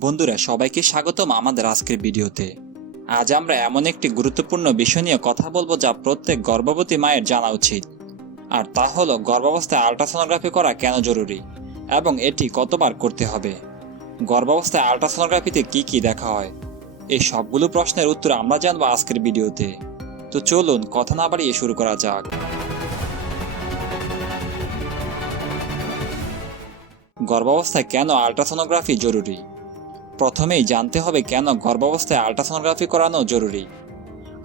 বন্ধুরা, সবাইকে স্বাগতম আমাদের আজকের ভিডিওতে। আজ আমরা এমন একটি গুরুত্বপূর্ণ বিষয় নিয়ে কথা বলব যা প্রত্যেক গর্ভবতী মায়ের জানা উচিত। আর তা হলো, গর্ভাবস্থায় আল্ট্রাসোনোগ্রাফি করা কেন জরুরি এবং এটি কতবার করতে হবে? গর্ভাবস্থায় আল্ট্রাসোনোগ্রাফিতে কি কি দেখা হয়? এই সবগুলো প্রশ্নের উত্তর আমরা জানব আজকের ভিডিওতে। তো চলুন, কথা না বাড়িয়ে শুরু করা যাক। গর্ভাবস্থায় কেন আল্ট্রাসোনোগ্রাফি জরুরি? প্রথমেই জানতে হবে কেন গর্ভাবস্থায় আল্ট্রাসোনোগ্রাফি করানো জরুরি।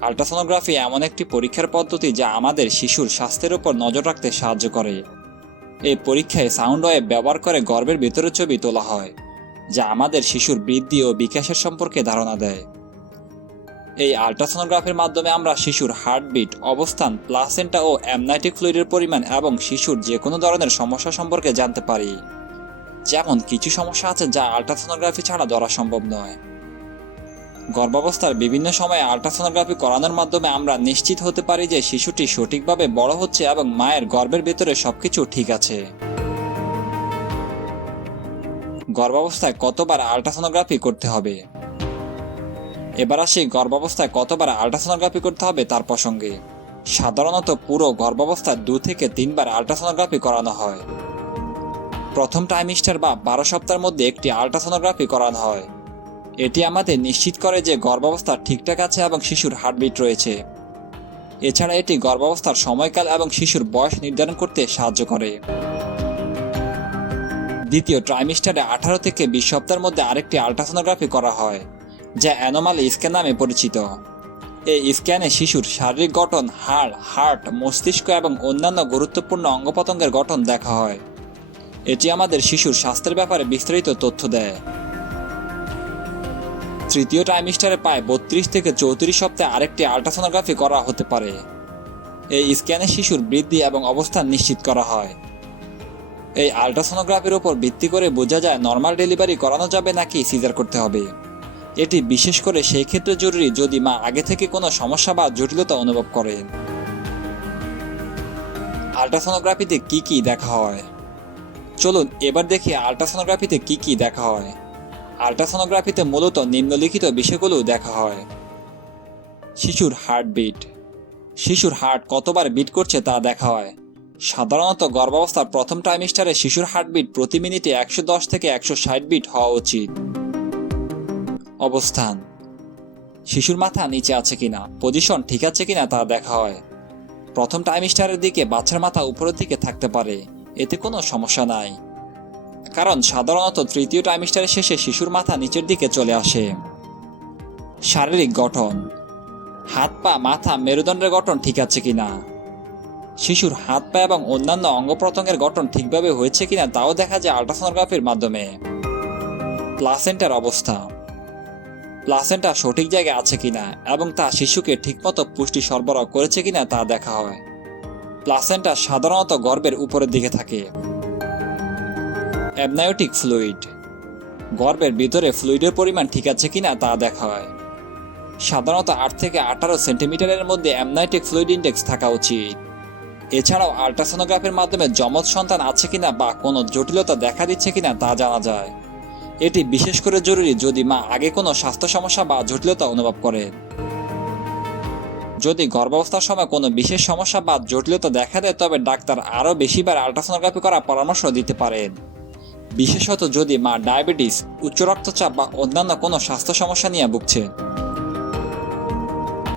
আল্ট্রাসোনোগ্রাফি এমন একটি পরীক্ষার পদ্ধতি যা আমাদের শিশুর স্বাস্থ্যের উপর নজর রাখতে সাহায্য করে। এই পরীক্ষায় সাউন্ড ওয়েভ ব্যবহার করে গর্ভের ভেতরের ছবি তোলা হয়, যা আমাদের শিশুর বৃদ্ধি ও বিকাশের সম্পর্কে ধারণা দেয়। এই আল্ট্রাসোনোগ্রাফির মাধ্যমে আমরা শিশুর হার্টবিট, অবস্থান, প্লাসেন্টা ও অ্যামনাইটিক ফ্লুইডের পরিমাণ এবং শিশুর যে কোনো ধরনের সমস্যা সম্পর্কে জানতে পারি। যেমন কিছু সমস্যা আছে যা আল্ট্রাসোনোগ্রাফি ছাড়া ধরা সম্ভব নয়। গর্ভাবস্থার বিভিন্ন সময়ে আল্ট্রাসোনোগ্রাফি করানোর মাধ্যমে আমরা নিশ্চিত হতে পারি যে শিশুটি সঠিকভাবে বড় হচ্ছে এবং মায়ের গর্ভের ভেতরে সবকিছু ঠিক আছে। গর্ভাবস্থায় কতবার আল্ট্রাসোনোগ্রাফি করতে হবে? এবার আসি গর্ভাবস্থায় কতবার আল্ট্রাসোনোগ্রাফি করতে হবে তার প্রসঙ্গে। সাধারণত পুরো গর্ভাবস্থায় দু থেকে তিনবার আল্ট্রাসোনোগ্রাফি করানো হয়। প্রথম ট্রাইমিস্টার বা বারো সপ্তাহের মধ্যে একটি আল্ট্রাসোনোগ্রাফি করানো হয়। এটি আমাদের নিশ্চিত করে যে গর্ভাবস্থা ঠিকঠাক আছে এবং শিশুর হার্টবিট রয়েছে। এছাড়া এটি গর্ভাবস্থার সময়কাল এবং শিশুর বয়স নির্ধারণ করতে সাহায্য করে। দ্বিতীয় ট্রাইমিস্টারে আঠারো থেকে বিশ সপ্তাহের মধ্যে আরেকটি আল্ট্রাসোনোগ্রাফি করা হয়, যা অ্যানোমালি স্ক্যান নামে পরিচিত। এই স্ক্যানে শিশুর শারীরিক গঠন, হাড় হার্ট মস্তিষ্ক এবং অন্যান্য গুরুত্বপূর্ণ অঙ্গ প্রত্যঙ্গের গঠন দেখা হয়। এটি আমাদের শিশুর স্বাস্থ্যের ব্যাপারে বিস্তারিত তথ্য দেয়। তৃতীয় ট্রাইমিস্টারে প্রায় বত্রিশ থেকে চৌত্রিশ সপ্তাহে আরেকটি আল্ট্রাসোনোগ্রাফি করা হতে পারে। এই স্ক্যানে শিশুর বৃদ্ধি এবং অবস্থান নিশ্চিত করা হয়। এই আল্ট্রাসোনোগ্রাফির উপর ভিত্তি করে বোঝা যায় নর্মাল ডেলিভারি করানো যাবে নাকি সিজার করতে হবে। এটি বিশেষ করে সেই ক্ষেত্রে জরুরি যদি মা আগে থেকে কোনো সমস্যা বা জটিলতা অনুভব করেন। আল্ট্রাসোনোগ্রাফিতে কি কি দেখা হয়? চলুন এবার দেখি আল্ট্রাসোনোগ্রাফিতে কি কি দেখা হয়। আল্ট্রাসোনোগ্রাফিতে মূলত নিম্নলিখিত বিষয়গুলো দেখা হয়। শিশুর হার্টবিট। শিশুর হার্ট কতবার বিট করছে তা দেখা হয়। সাধারণত গর্ভাবস্থার প্রথম ট্রাইমিস্টারে শিশুর হার্টবিট প্রতি মিনিটে একশো দশ থেকে একশো ষাট বিট হওয়া উচিত। অবস্থান। শিশুর মাথা নিচে আছে কিনা, পজিশন ঠিক আছে কিনা তা দেখা হয়। প্রথম ট্রাইমিস্টারের দিকে বাচ্চার মাথা উপরের দিকে থাকতে পারে। এতে কোনো সমস্যা নাই। কারণ সাধারণত তৃতীয় ট্রাইমিস্টারের শেষে শিশুর মাথা নিচের দিকে চলে আসে। শারীরিক গঠন। হাত পা, মাথা মেরুদণ্ডের গঠন ঠিক আছে কিনা? শিশুর হাত পা এবং অন্যান্য অঙ্গ প্রত্যঙ্গের গঠন ঠিকভাবে হয়েছে কিনা তাও দেখা যায় আল্ট্রাসোনোগ্রাফির মাধ্যমে। প্লাসেন্টার অবস্থা। প্লাসেন্টা সঠিক জায়গায় আছে কিনা এবং তা শিশুকে ঠিকমতো পুষ্টি সরবরাহ করেছে কিনা তা দেখা হয়। প্লাসেন্টা সাধারণত গর্ভের উপরের দিকে থাকে। Amniotic fluid. গর্ভের ভিতরে ফ্লুইডের পরিমাণ ঠিক আছে কিনা তা দেখা হয়। সাধারণত আট থেকে আঠারো সেন্টিমিটারের মধ্যে অ্যামনাইটিক ফ্লুইড ইন্ডেক্স থাকা উচিত। এছাড়াও আল্ট্রাসোনোগ্রাফির মাধ্যমে যমজ সন্তান আছে কিনা বা কোনো জটিলতা দেখা দিচ্ছে কিনা তা জানা যায়। এটি বিশেষ করে জরুরি যদি মা আগে কোনো স্বাস্থ্য সমস্যা বা জটিলতা অনুভব করেন। যদি গর্ভাবস্থার সময় কোনো বিশেষ সমস্যা বা জটিলতা দেখা দেয়, তবে ডাক্তার আরও বেশিবার আল্ট্রাসোনোগ্রাফি করার পরামর্শ দিতে পারেন। বিশেষত যদি মা ডায়াবেটিস, উচ্চ রক্তচাপ বা অন্যান্য কোনো স্বাস্থ্য সমস্যা নিয়ে ভুগছে।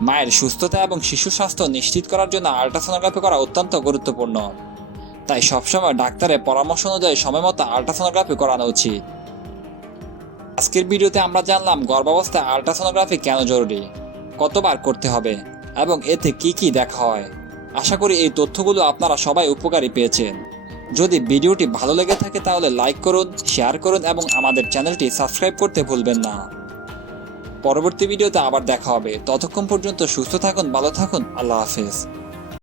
মায়ের সুস্থতা এবং শিশু স্বাস্থ্য নিশ্চিত করার জন্য আল্ট্রাসোনোগ্রাফি করা অত্যন্ত গুরুত্বপূর্ণ। তাই সবসময় ডাক্তারের পরামর্শ অনুযায়ী সময়মতো আল্ট্রাসোনোগ্রাফি করানো উচিত। আজকের ভিডিওতে আমরা জানলাম গর্ভাবস্থায় আল্ট্রাসোনোগ্রাফি কেন জরুরি, কতবার করতে হবে এবং এতে কি কি দেখা হয়? আশা করি এই তথ্যগুলো আপনারা সবাই উপকারী পেয়েছেন। যদি ভিডিওটি ভালো লেগে থাকে তাহলে লাইক করুন, শেয়ার করুন এবং আমাদের চ্যানেলটি সাবস্ক্রাইব করতে ভুলবেন না। পরবর্তী ভিডিওতে আবার দেখা হবে। ততক্ষণ পর্যন্ত সুস্থ থাকুন, ভালো থাকুন, আল্লাহ হাফেজ।